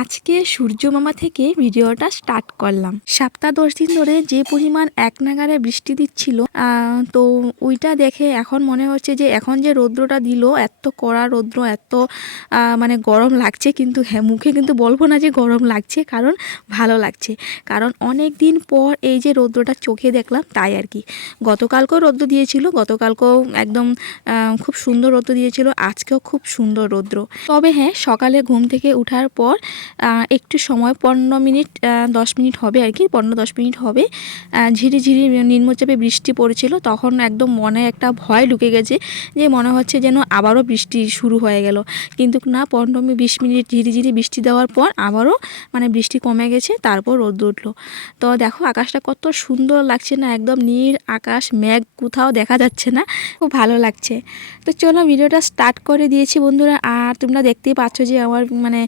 আজকে সূর্য মামা থেকে ভিডিওটা স্টার্ট করলাম। সপ্তাহ দশ দিন ধরে যে পরিমাণ এক নাগারে বৃষ্টি দিচ্ছিল তো ওইটা দেখে এখন মনে হচ্ছে যে এখন যে রৌদ্রটা দিল, এত কড়া রৌদ্র, এত মানে গরম লাগছে কিন্তু হ্যাঁ মুখে কিন্তু বলব না যে গরম লাগছে, কারণ ভালো লাগছে। কারণ অনেক দিন পর এই যে রৌদ্রটা চোখে দেখলাম তাই আর কি। গতকালকেও রৌদ্র দিয়েছিল, গতকালকেও একদম খুব সুন্দর রৌদ্র দিয়েছিল, আজকেও খুব সুন্দর রৌদ্র। তবে হ্যাঁ সকালে ঘুম থেকে ওঠার পর একটু সময়, পনেরো মিনিট দশ মিনিট হবে আর কি, পনেরো দশ মিনিট হবে। ঝিরি ঝিরি নিম্নচাপে বৃষ্টি পড়েছিল, তখন একদম মনে একটা ভয় ঢুকে গেছে যে মনে হচ্ছে যেন আবারও বৃষ্টি শুরু হয়ে গেল। কিন্তু না, পনেরো বিশ মিনিট ঝিরি ঝিরি বৃষ্টি দেওয়ার পর আবারও মানে বৃষ্টি কমে গেছে, তারপর রোদ উঠল। তো দেখো, আকাশটা কত সুন্দর লাগছে না, একদম নীল আকাশ, মেঘ কোথাও দেখা যাচ্ছে না, খুব ভালো লাগছে। তো চলো, ভিডিওটা স্টার্ট করে দিয়েছি বন্ধুরা। আর তোমরা দেখতেই পাচ্ছ যে আমার মানে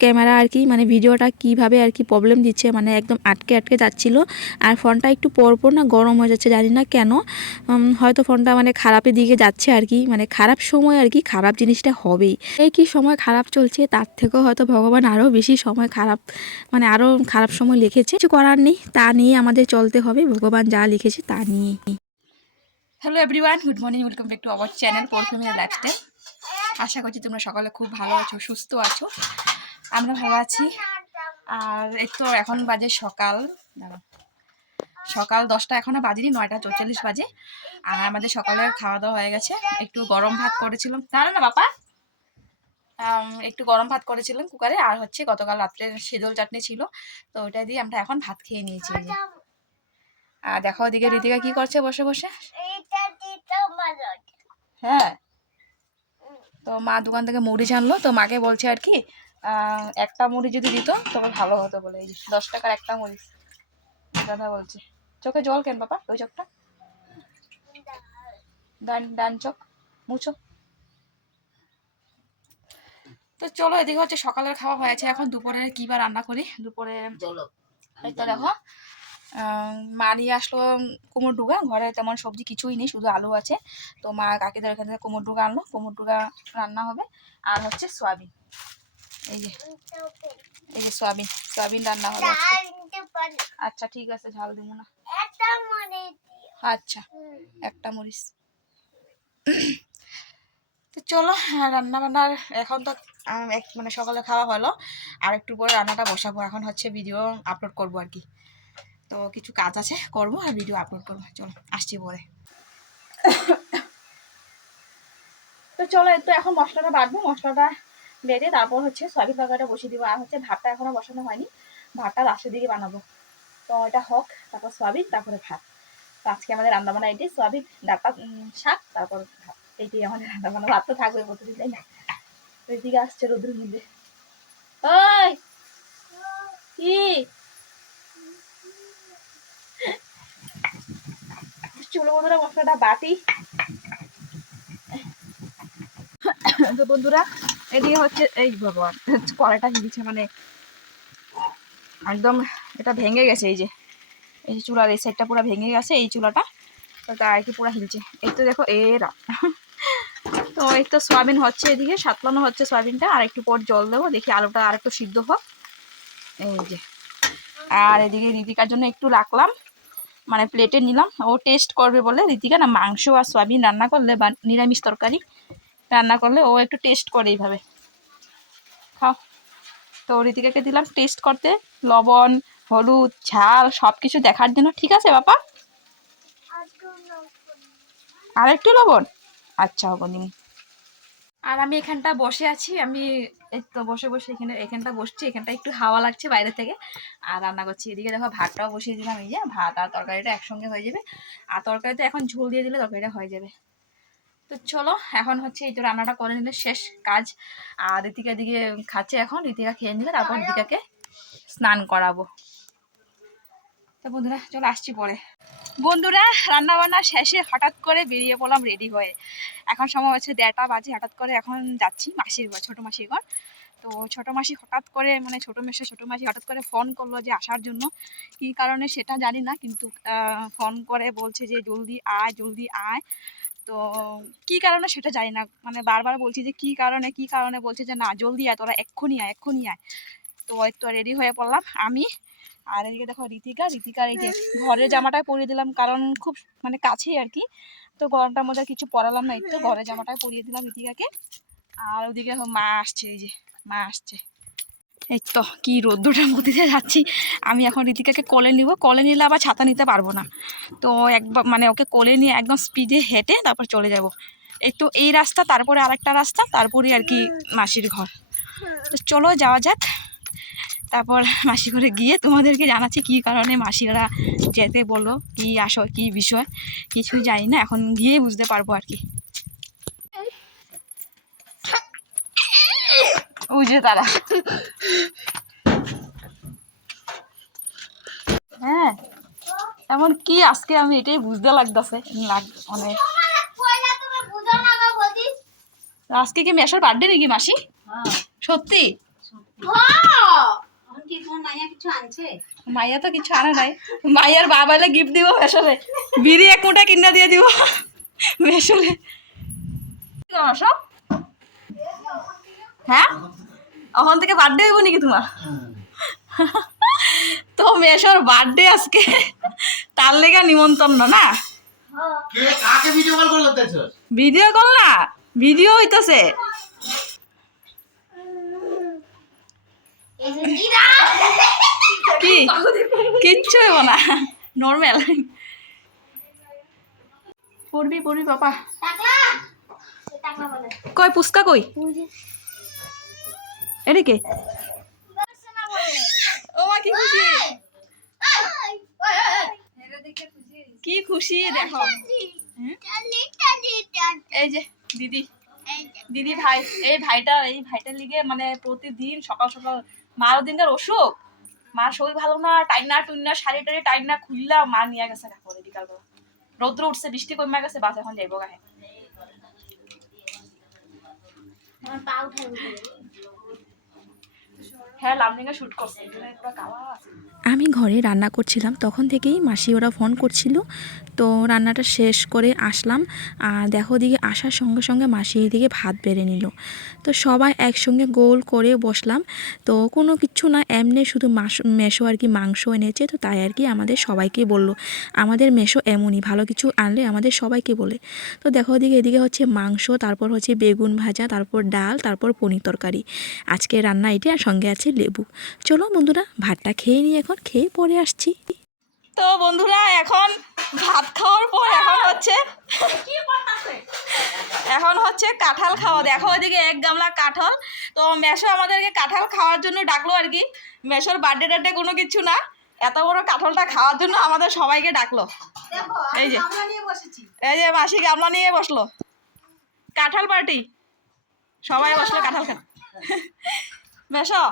ক্যামেরা আর কি মানে ভিডিওটা কীভাবে আর কি প্রবলেম দিচ্ছে মানে একদম আটকে আটকে যাচ্ছিল। আর ফোনটা একটু পরপর না গরম হয়ে যাচ্ছে, জানি না কেন। হয়তো ফোনটা মানে খারাপের দিকে যাচ্ছে আর কি মানে খারাপ সময় আর কি খারাপ জিনিসটা হবেই। এই কি সময় খারাপ চলছে, তার থেকেও হয়তো ভগবান আরও বেশি সময় খারাপ মানে আরও খারাপ সময় লিখেছে। কিছু করার নেই, তা নিয়ে আমাদের চলতে হবে, ভগবান যা লিখেছে তা নিয়ে hello everyone good morning welcome back to our channel পরফিউমের lifestyle আশা করছি তোমরা সকালে খুব ভালো আছো, সুস্থ আছো। আমরা ভালো আছি। আর এই তো এখন বাজে সকাল। সকাল দশটা এখনও বাজেনি নয়টা চৌচল্লিশ বাজে। আর আমাদের সকালে খাওয়া দাওয়া হয়ে গেছে। একটু গরম ভাত করেছিলাম। না বাবা। আম, একটু গরম ভাত করেছিলাম কুকারে। আর হচ্ছে গতকাল রাত্রে সেদল চাটনি ছিল। তো ওইটা দিয়ে আমরা এখন ভাত খেয়ে নিয়েছি। আর দেখো ওদিকে রীতিকা কি করছে বসে বসে? হ্যাঁ। তো মা দোকান থেকে মুড়ি আনলো তো মাকে বলছে আর কি একটা মুড়ি যদি দিত তবে ভালো হতো বলে। এই দশ টাকার একটা মুড়ি। দাদা বলছে চোখে জল কেন বাবা? ওই চোখটা? ডান ডান চোখ। মুছো। তো চলো এদিকে হচ্ছে সকালের খাওয়া হয়েছে এখন দুপুরে কি বা রান্না করি? দুপুরে তো দেখো মা নিয়ে আসলো কুমোর ডুগা। ঘরে তেমন সবজি কিছুই নেই শুধু আলু আছে। তো মা কাকিদের এখান থেকে কুমোর ডুগা আনলো। কুমোর ডুগা রান্না হবে। আর হচ্ছে সয়াবিন। এই যে এই যে সয়াবিন সয়াবিন রান্না হবে আচ্ছা ঠিক আছে ঝাল দিব না। আচ্ছা একটা মরিচ। তো চলো হ্যাঁ, রান্না বান্নার এখন তো মানে সকালে খাওয়া হলো। আর একটু পরে রান্নাটা বসাবো। এখন হচ্ছে ভিডিও আপলোড করব আর কি। তো কিছু কাজ আছে করব আর ভিডিও আপলোড করব। চলো আসছি পরে। তো চলো তো এখন মশলাটা বাটবো। মশলাটা বেটে তারপর হচ্ছে সয়াবিন তরকারিটা বসিয়ে দিব। আর হচ্ছে ভাতটা এখনও বসানো হয়নি। ভাতটা লাস্টের দিকে বানাবো। তো এটা হোক, তারপর সয়াবিন, তারপরে ভাত। তো আজকে আমাদের রান্না বান্না এটাই সয়াবিন ডাটা শাক, তারপর ভাত। এইটাই আমাদের রান্না বান্না ভাত তো থাকবে প্রতিদিন, তাই না? তো এদিকে আসছে রোদ্রের মধ্যে ওই! কি? বন্ধুরা, মশলাটা বাটি। তো বন্ধুরা এদিকে হচ্ছে, এই ভগবান কড়াইটা হিলছে মানে একদম এটা ভেঙে গেছে, এই যে এই যে চুলার এই সাইডটা পুরো ভেঙে গেছে, এই চুলাটা। তা আর কি পুরো হিলছে। এই তো দেখো, এরা। তো এই তো সয়াবিন হচ্ছে এদিকে, সাতলানো হচ্ছে সয়াবিনটা। আর একটু পর জল দেবো, দেখি আলুটা আর একটু সিদ্ধ হোক। এই যে। আর এদিকে রিতিকার জন্য একটু রাখলাম। মানে প্লেটে নিলাম। ও টেস্ট করবে বলে, রিতিকা না মাংস আর সয়াবিন রান্না করলে বা নিরামিষ তরকারি রান্না করলে ও একটু টেস্ট করে এইভাবে। খাও। তো ঋতিকাকে দিলাম টেস্ট করতে। লবণ, হলুদ, ঝাল সব কিছু দেখার জন্য। ঠিক আছে বাবা? আর একটু লবণ? আচ্ছা অবনিম আর আমি এখানটা বসে আছি। আমি এই তো বসে বসে এখানে, এখানটা বসছি। এখানটা একটু হাওয়া লাগছে বাইরে থেকে। আর রান্না করছি। এদিকে দেখো ভাতটাও বসিয়ে দিলাম। এই যে ভাত আর তরকারিটা একসঙ্গে হয়ে যাবে। আর তরকারিতে এখন ঝোল দিয়ে দিলে তরকারিটা হয়ে যাবে। তো চলো এখন হচ্ছে এই তো রান্নাটা করে নিলে শেষ কাজ। আর ঋতিকা দিকে খাচ্ছে এখন ঋতিকা খেয়ে নিলে তারপর ঋতিকাকে স্নান করাবো। তো বন্ধুরা চলো আসছি পরে। বন্ধুরা রান্না বান্না শেষে হঠাৎ করে বেরিয়ে পড়লাম রেডি হয়ে। এখন সময় হচ্ছে দেড়টা বাজে হঠাৎ করে এখন যাচ্ছি মাসির ঘর ছোটো মাসির ঘর। তো ছোটো মাসি হঠাৎ করে মানে ছোটো মেসে ছোটো মাসি হঠাৎ করে ফোন করল যে আসার জন্য। কী কারণে সেটা জানি না কিন্তু ফোন করে বলছে যে জলদি আয় জলদি আয়। তো কি কারণে সেটা জানি না। মানে বারবার বলছি যে, কি কারণে কি কারণে? বলছে যে, না, জলদি আয়, তোরা এক্ষুনি আয় এক্ষুনি আয়। তো একটু রেডি হয়ে পড়লাম আমি। আর এদিকে দেখো ঋতিকা ঋতিকার এই যে ঘরের জামাটাই পরিয়ে দিলাম, কারণ খুব মানে কাছেই আর কি। তো গরমটার মধ্যে কিছু পরালাম না একটু ঘরের জামাটাই পরিয়ে দিলাম ঋতিকাকে আর ওদিকে মা আসছে, এই যে মা আসছে। এই তো, কি রোদ্দুটার মধ্যে দিয়ে যাচ্ছি। আমি এখন ঋতিকাকে কোলে নিব। কোলে নিলে আবার ছাতা নিতে পারব না। তো একবার মানে ওকে কোলে নিয়ে একদম স্পিডে হেঁটে তারপর চলে যাব। এই তো এই রাস্তা, তারপরে আরেকটা রাস্তা, তারপরে আর কি মাসির ঘর। তো চলো যাওয়া যাক। তারপর মাসি ঘরে গিয়ে তোমাদেরকে জানাচ্ছি কী কারণে মাসিরা যেতে বলো, কী আসো কী বিষয়, কিছুই জানি না। এখন গিয়েই বুঝতে পারব আর কি। ওই যে তারা হ্যাঁ এমন কি আজকে আমি এটাই বুঝতে লাগতেছে লাগ মানে। আজকে কি মেশার বার্থডে নাকি মাসি? সত্যি? মাইয়া তো কিছু আনে নাই। মাইয়ার বাবাইলে গিফট দিব মেশলে। বিড়ি এক মোটা কিনা দিয়ে দিব। মেশলে। সব? হ্যাঁ? ওখান থেকে বার্থডে হইব নাকি তোমার? তো মেশোর বার্থডে আজকে। তার লেগে নিমন্ত্রণ না কে ভিডিও কল ভিডিও কল না ভিডিও হইতেছে। কি? কিচ্ছু হইব না। নর্মাল পড়বি পড়বি বাবা কই পুস্কা কই? এদিকে ও মা কি খুশি? কি খুশি দেখো। এই যে দিদি। দিদি ভাই এই ভাইটা এই ভাইটার লিগে মানে প্রতিদিন সকাল সকাল মার দিনকার অসুখ? মার শরীর ভালো না টাইনা টুইনা শাড়ি টাড়ি টাইনা খুললা মা নিয়ে গেছে কাপড়ে বিকালবেলা রৌদ্র উঠছে বৃষ্টি কমে গেছে বাস এখন যাইব গাহে। হ্যাঁ আমি ঘরে রান্না করছিলাম, তখন থেকেই মাসি ওরা ফোন করছিল। তো রান্নাটা শেষ করে আসলাম, আর দেখো দিকে আসার সঙ্গে সঙ্গে মাসি এদিকে ভাত বেড়ে নিল। তো সবাই একসঙ্গে গোল করে বসলাম। তো কোনো কিছু না, এমনি শুধু মাস, মেশো আর কি মাংস এনেছে, তো তাই আর কি আমাদের সবাইকে বলল। আমাদের মেশো এমনই, ভালো কিছু আনলে আমাদের সবাইকে বলে। তো দেখো ওদিকে, এদিকে হচ্ছে মাংস, তারপর হচ্ছে বেগুন ভাজা, তারপর ডাল, তারপর পনির তরকারি। আজকে রান্না এটি, আর সঙ্গে আছে লেবু। চলো বন্ধুরা ভাতটা খেয়ে নিই এখন খেয়ে পরে আসছি। তো বন্ধুরা এখন ভাত খাওয়ার পর এখন হচ্ছে এখন হচ্ছে কাঁঠাল খাওয়া। দেখো ওইদিকে এক গামলা কাঁঠাল। তো মেশো আমাদেরকে কাঁঠাল খাওয়ার জন্য ডাকলো আর কি। মেশোর বার্থডে টার্থডে কোনো কিছু না। এত বড় কাঁঠালটা খাওয়ার জন্য আমাদের সবাইকে ডাকলো। এই যে। এই যে মাসি গামলা নিয়ে বসল। কাঁঠাল পার্টি সবাই বসল কাঁঠাল খান মেশো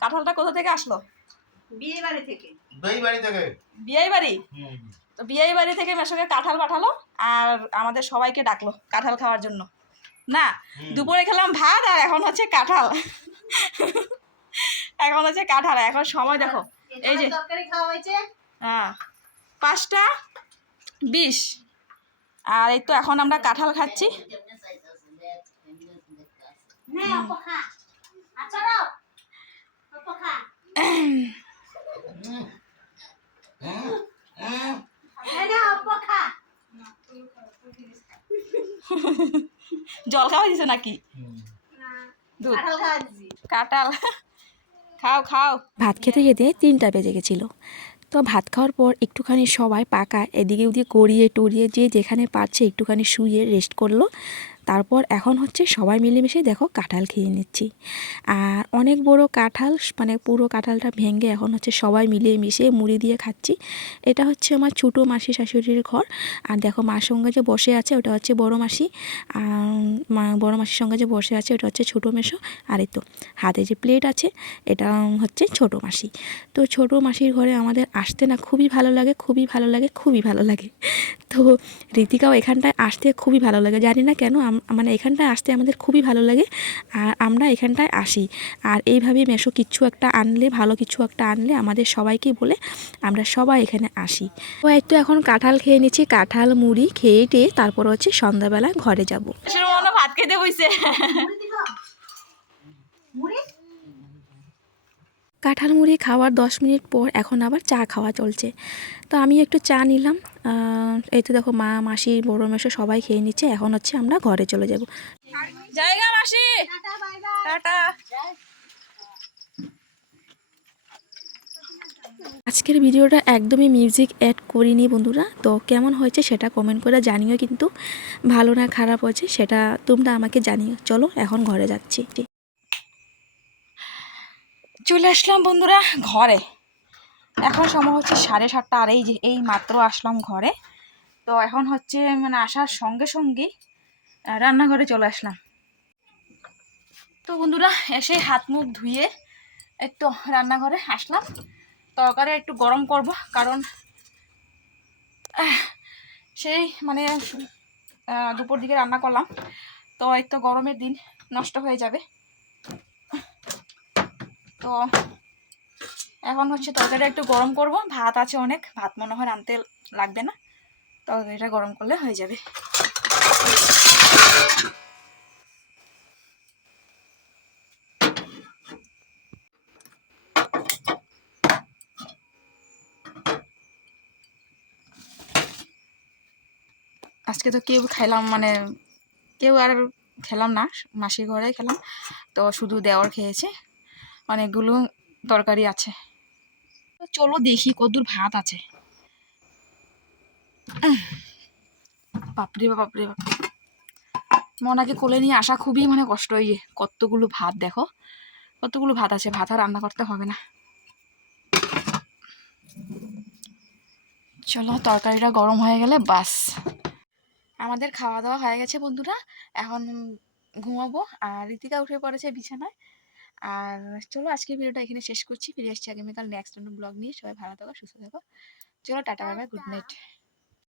কাঁঠালটা কোথা থেকে আসলো? দই বাড়ি থেকে। বিয়ে বাড়ি থেকে? বিয়ে বাড়ি? তো বিয়ে বাড়ি থেকে মেশোকে কাঁঠাল পাঠালো আর আমাদের সবাইকে ডাকলো কাঁঠাল খাওয়ার জন্য। না দুপুরে খেলাম ভাত আর এখন হচ্ছে কাঁঠাল। এখন হচ্ছে কাঁঠাল এখন সময় দেখো। এই যে খাওয়া হয়েছে? হ্যাঁ পাঁচটা বিশ। আর এই তো এখন আমরা কাঁঠাল খাচ্ছি নে অপখা আচ্ছা দাও অপখা এই না অপখা জল খাওয়া দিছে নাকি? দুধ। কাঁঠাল। খাও খাও। ভাত খেতে খেতে তিনটা বেজে গেছিল। তো ভাত খাওয়ার পর একটুখানি সবাই পাকা এদিকে ওদিকে গড়িয়ে টড়িয়ে যে যেখানে পারছে একটুখানি শুয়ে রেস্ট করল। তারপর এখন হচ্ছে সবাই মিলেমিশে দেখো কাঁঠাল খেয়ে নিচ্ছি। আর অনেক বড় কাঁঠাল মানে পুরো কাঁঠালটা ভেঙে এখন হচ্ছে সবাই মিলে মিশে মুড়ি দিয়ে খাচ্ছি। এটা হচ্ছে আমার ছোটো মাসি শাশুড়ির ঘর। আর দেখো মার সঙ্গে যে বসে আছে ওটা হচ্ছে বড় মাসি। আর বড় মাসির সঙ্গে যে বসে আছে ওটা হচ্ছে ছোটো মেশো আর এই তো হাতে যে প্লেট আছে, এটা হচ্ছে ছোটো মাসি। তো ছোটো মাসির ঘরে আমাদের আসতে না খুবই ভালো লাগে, খুবই ভালো লাগে, খুবই ভালো লাগে। তো রীতিকাও এখানটায় আসতে খুবই ভালো লাগে। জানি না কেন মানে এখানটায় আসতে আমাদের খুবই ভালো লাগে। আর আমরা এখানটায় আসি। আর এইভাবে মেশো কিছু একটা আনলে ভালো কিছু একটা আনলে আমাদের সবাইকে বলে আমরা সবাই এখানে আসি। ও একটু এখন কাঁঠাল খেয়ে নিচ্ছি। কাঁঠাল মুড়ি খেয়ে টেয়ে তারপর হচ্ছে সন্ধ্যাবেলা ঘরে যাব। ভাত খেতে বইছে। মুড়ি? কাঁঠাল মুড়ি খাওয়ার দশ মিনিট পর এখন আবার চা খাওয়া চলছে। তো আমি একটু চা নিলাম। এই তো দেখো মা মাসি বড় মেশো সবাই খেয়ে নিচ্ছে। এখন হচ্ছে আমরা ঘরে চলে যাব। জায়গা মাসি! Tata bye bye. টাটা। আজকের ভিডিওটা একদমই মিউজিক অ্যাড করিনি বন্ধুরা। তো কেমন হয়েছে সেটা কমেন্ট করে জানিও কিন্তু। ভালো না খারাপ হয়েছে সেটা তোমরা আমাকে জানিও। চলো এখন ঘরে যাচ্ছি। চলে আসলাম বন্ধুরা ঘরে। এখন সময় হচ্ছে সাড়ে সাতটা আর এই যে এই মাত্র আসলাম ঘরে। তো এখন হচ্ছে মানে আসার সঙ্গে সঙ্গেই আহ, রান্নাঘরে চলে আসলাম। তো বন্ধুরা এসে হাত মুখ ধুয়ে একটু রান্নাঘরে আসলাম। তরকারি একটু গরম করব কারণ সেই মানে দুপুর দিকে রান্না করলাম। তো তো গরমের দিন নষ্ট হয়ে যাবে। তো এখন হচ্ছে তরকারিটা একটু গরম করব। ভাত আছে অনেক, ভাত মনে হয় রানতে লাগবে না। তরকারিটা গরম করলে হয়ে যাবে। আজকে তো কেউ খেলাম মানে কেউ আর খেলাম না, মাসির ঘরে খেলাম। তো শুধু দেওয়ার খেয়েছে। অনেকগুলো তরকারি আছে। চলো দেখি কদ্দুর ভাত আছে। বাপরে বাপ বাপরে বাপ। মনাকে কোলে নিয়ে আসা খুবই মানে কষ্ট হয়ে কতগুলো ভাত দেখো। কতগুলো ভাত আছে, ভাত আর রান্না করতে হবে না। চলো, তরকারিটা গরম হয়ে গেলে বাস। আমাদের খাওয়া দাওয়া হয়ে গেছে বন্ধুরা। এখন ঘুমাবো। আর রীতিকা উঠে পড়েছে বিছানায়। আর চলো আজকের ভিডিওটা এখানে শেষ করছি। ফিরে আসছি আগামীকাল নেক্সট ব্লগ নিয়ে। সবাই ভালো থাকো সুস্থ থাকো। চলো টাটা বাই গুড নাইট